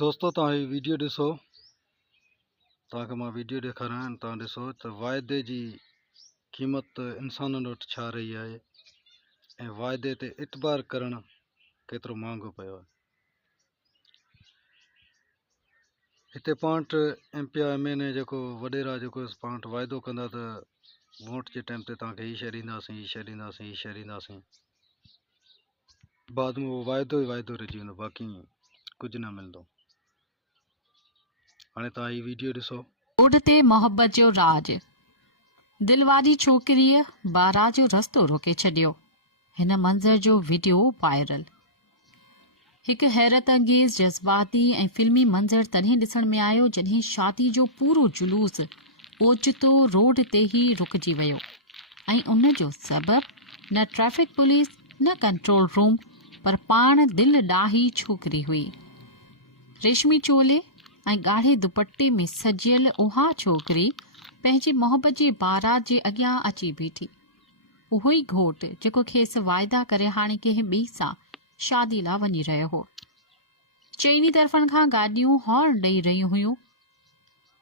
दोस्तों तव्हां हीअ वीडियो ॾिसो। तव्हांखे मां वीडियो ॾेखारियां आहिनि, तव्हां ॾिसो त वाइदे जी क़ीमत इंसाननि वटि छा रही आहे ऐं वाइदे ते इतबार करणु केतिरो महांगो पियो आहे। हिते पाण वटि MPIMA जेको वॾेरा जेको पाण वटि वाइदो कंदा त वोट जे टाइम ते तव्हांखे हीअ शइ ॾींदासीं, हीअ शइ ॾींदासीं, हीअ शइ ॾींदासीं, बाद में उहो वाइदो ई वाइदो रहिजी वेंदो, बाक़ी कुझु न मिलंदो। हाणे तव्हां हीअ वीडियो ॾिसो। रोड ते मोहब्बत जो राज, दिलवारी छोकिरीअ बारात जो रस्तो रोके छॾियो। हिन मंज़र जो वीडियो वायरल। हिकु हैरत अंगेज़ जज़्बाती ऐं फिल्मी मंज़र तॾहिं ॾिसण में आयो जॾहिं शादी जो पूरो जुलूस ओचितो रोड ते ई रुकिजी वियो ऐं उन जो सबबु न ट्रैफिक पुलिस न कंट्रोल रूम पर पाण दिलि ॾाही छोकिरी हुई। रेशमी चोले ऐं ॻाढ़े दुपट्टे में सजियल उहा छोकिरी पंहिंजी मोहब्बत जी बारात जे अॻियां अची बीठी। उहो ई घोटु जेको खेसि वाइदा करे हाणे कंहिं ॿिए सां शादी लाइ वञी रहियो हो। चइनी तरफ़नि खां गाॾियूं हॉर्न ॾेई रहियूं हुयूं,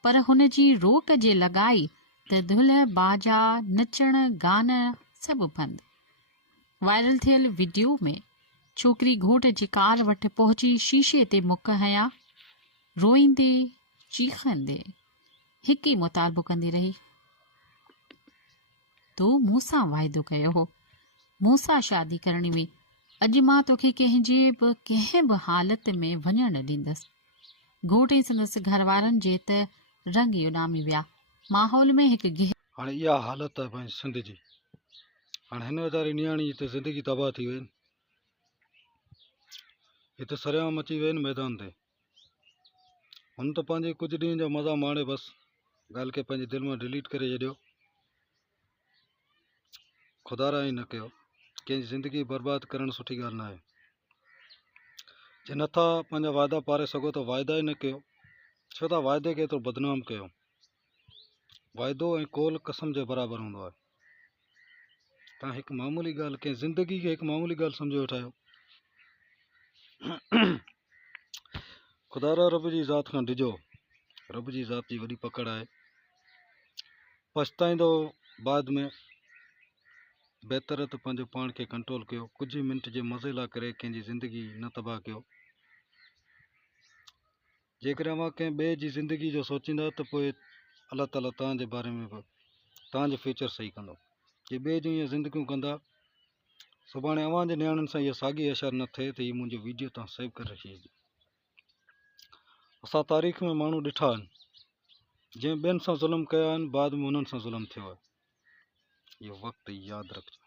पर हुन जी रोक जे लॻाई त धुल बाजा नचण गान सभु बंदि। वायरल थियल वीडियो में छोकिरी घोट जी कार वटि पहुची शीशे ते मुख हयां रोईंदे चीखंदे हिकु ई मुतालबो कंदी रही, तो मूंसां वाइदो कयो हो, मूंसां शादी करणी हुई, अॼु मां तोखे कंहिं बि हालत में वञण न ॾींदसि। घोट ऐं संदसि घर वारनि जे त रंग ई उॾामी विया। माहौल में हिकु हाणे इहा हालत आहे पंहिंजी सिंध जी। हाणे हिन वीचारी नियाणी हिते ज़िंदगी तबाह थी वई, हिते सरेआम अची विया आहिनि मैदान ते। हुन त पंहिंजे कुझु ॾींहं जा मज़ा माणे बसि ॻाल्हि खे पंहिंजे दिलि मां डिलीट करे छॾियो। खुदारा ई न कयो। कंहिंजी ज़िंदगी बर्बादु करणु सुठी ॻाल्हि न आहे। जे नथा पंहिंजा वाइदा पारे सघो त वाइदा ई न कयो। छो त वाइदे खे एतिरो बदनाम कयो। वाइदो ऐं कोल कसम जे बराबरि हूंदो आहे। तव्हां हिकु मामूली ॻाल्हि कंहिं ज़िंदगी खे हिकु मामूली ॻाल्हि सम्झो वेठा आहियो। खुदारा रब जी ज़ात खां डिॼो। रब जी ज़ात जी वॾी पकड़ आहे। पछताईंदो बाद में। बहितर त पंहिंजो पाण खे कंट्रोल कयो। कुझु मिंट जे मज़े लाइ करे कंहिंजी ज़िंदगी न तबाह कयो। जेकॾहिं अव्हां कंहिं ॿिए जी ज़िंदगी जो सोचींदा त पोइ अलाह ताला तव्हांजे बारे में बि तव्हांजो फ्यूचर सही कंदो। जे ॿिए जूं इहे ज़िंदगियूं कंदा, सुभाणे अव्हां जे नियाणियुनि सां इहा साॻी असर न थिए त हीअ मुंहिंजो वीडियो तव्हां सेव करे रखी छॾिजो। असां तारीख़ में माण्हू ॾिठा आहिनि जंहिं ॿियनि सां ज़ुल्म कया आहिनि, बाद में उन्हनि सां ज़ुल्म थियो आहे। इहो वक़्तु यादि रखिजो।